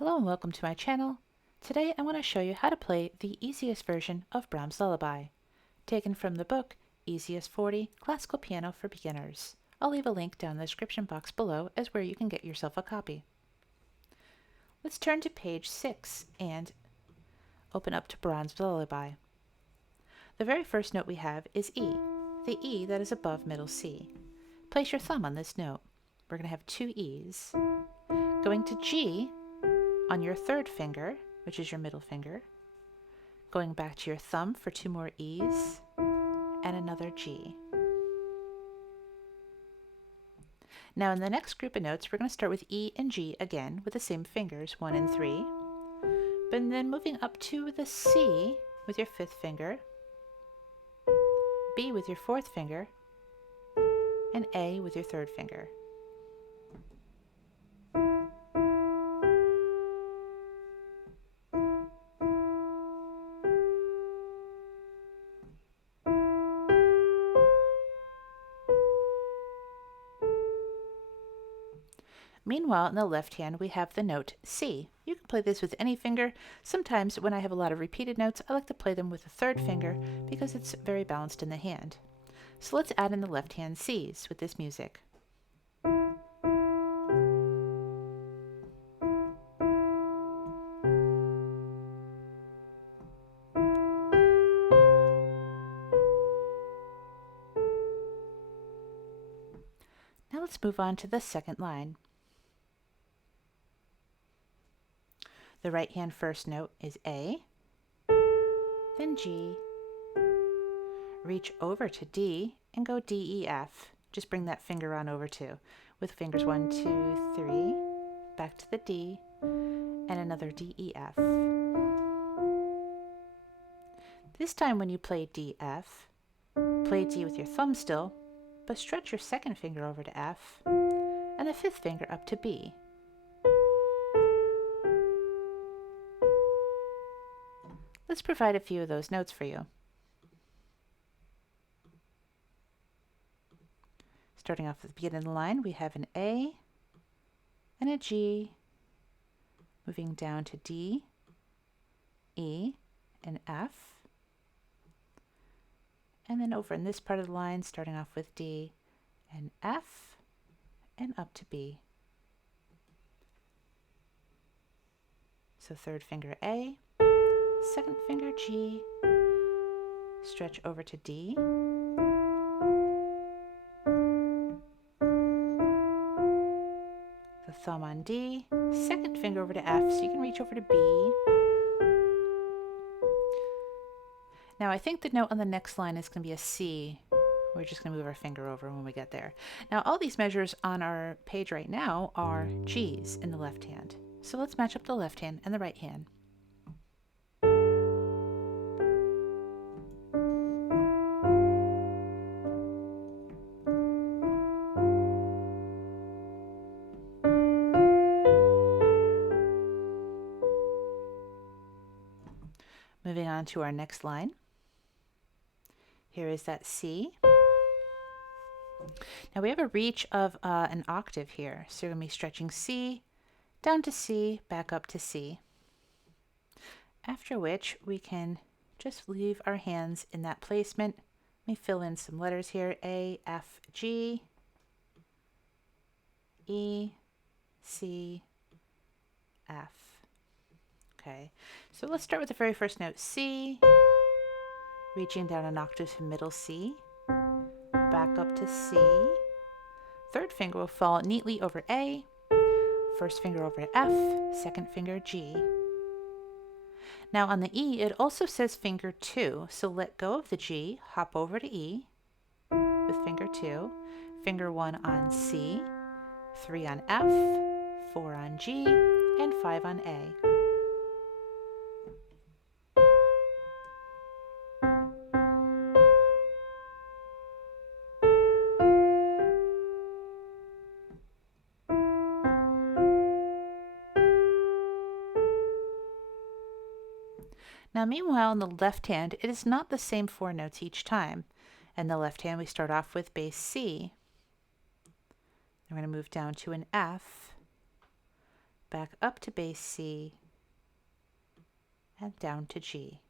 Hello and welcome to my channel. Today I want to show you how to play the easiest version of Brahms Lullaby, taken from the book Easiest 40 Classical Piano for Beginners. I'll leave a link down in the description box below as where you can get yourself a copy. Let's turn to page 6 and open up to Brahms Lullaby. The very first note we have is E, the E that is above middle C. Place your thumb on this note. We're going to have two E's. Going to G on your third finger, which is your middle finger, going back to your thumb for two more E's, and another G. Now in the next group of notes, we're going to start with E and G again with the same fingers, 1 and 3, but then moving up to the C with your fifth finger, B with your fourth finger, and A with your third finger. Meanwhile, in the left hand, we have the note C. You can play this with any finger. Sometimes when I have a lot of repeated notes, I like to play them with the third finger because it's very balanced in the hand. So let's add in the left hand C's with this music. Now let's move on to the second line. The right hand first note is A, then G, reach over to D and go D, E, F. Just bring that finger on over too, with fingers 1, 2, 3, back to the D, and another D, E, F. This time when you play D, F, play D with your thumb still, but stretch your second finger over to F, and the fifth finger up to B. Let's provide a few of those notes for you. Starting off at the beginning of the line, we have an A and a G, moving down to D, E, and F. And then over in this part of the line, starting off with D and F, and up to B. So third finger A, second finger G, stretch over to D, the thumb on D, second finger over to F, so you can reach over to B. Now I think the note on the next line is going to be a C. We're just going to move our finger over when we get there. Now all these measures on our page right now are G's in the left hand. So let's match up the left hand and the right hand. Moving on to our next line. Here is that C. Now we have a reach of an octave here. So you're going to be stretching C, down to C, back up to C. After which we can just leave our hands in that placement. Let me fill in some letters here. A, F, G, E, C, F. Okay, so let's start with the very first note, C, reaching down an octave to middle C, back up to C. Third finger will fall neatly over A, first finger over to F, second finger G. Now on the E, it also says finger 2, so let go of the G, hop over to E with finger 2, finger 1 on C, 3 on F, 4 on G, and 5 on A. Now meanwhile, in the left hand, it is not the same 4 notes each time. In the left hand, we start off with bass C. Then we're going to move down to an F, back up to bass C, and down to G.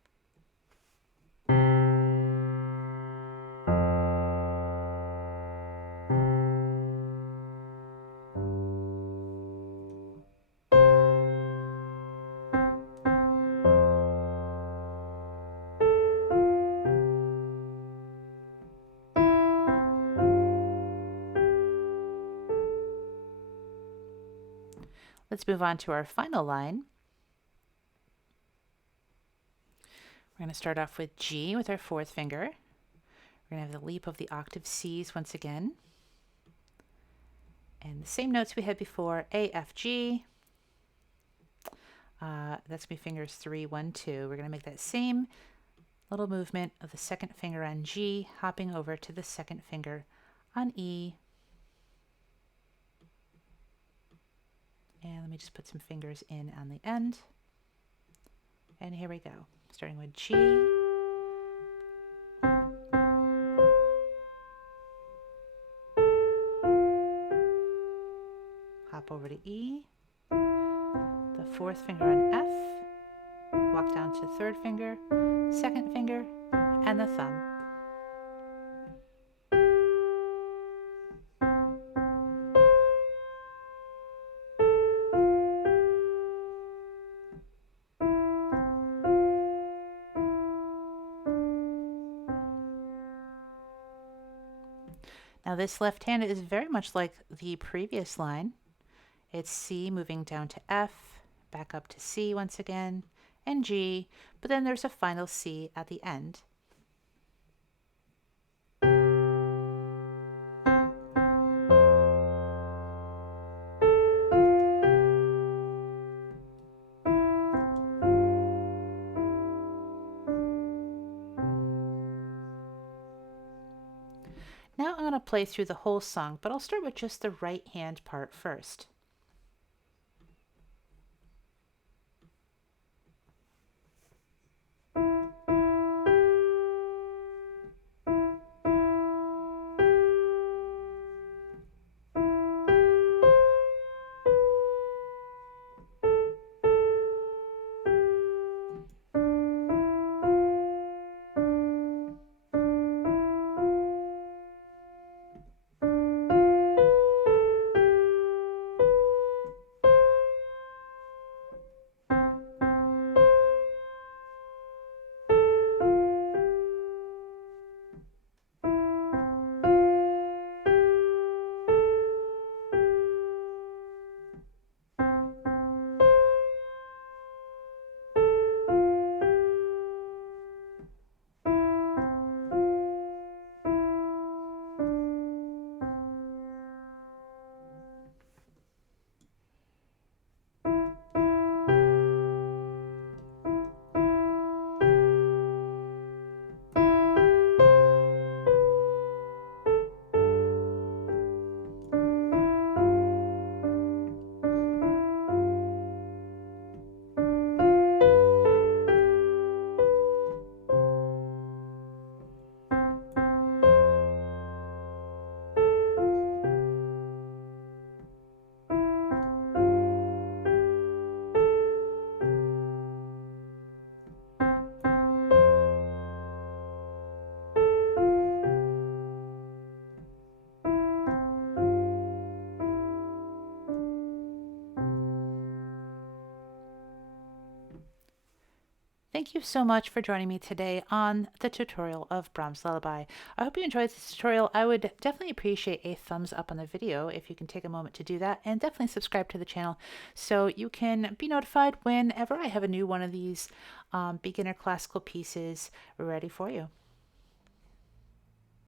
Let's move on to our final line. We're going to start off with G with our fourth finger. We're going to have the leap of the octave C's once again. And the same notes we had before, A, F, G. That's going to be fingers 3, 1, 2. We're going to make that same little movement of the second finger on G, hopping over to the second finger on E. And let me just put some fingers in on the end. And here we go, starting with G. Hop over to E. The fourth finger on F. Walk down to third finger, second finger, and the thumb. Now this left hand is very much like the previous line. It's C moving down to F, back up to C once again, and G, but then there's a final C at the end. Now I'm going to play through the whole song, but I'll start with just the right hand part first. Thank you so much for joining me today on the tutorial of Brahms Lullaby. I hope you enjoyed this tutorial. I would definitely appreciate a thumbs up on the video if you can take a moment to do that, and definitely subscribe to the channel so you can be notified whenever I have a new one of these beginner classical pieces ready for you.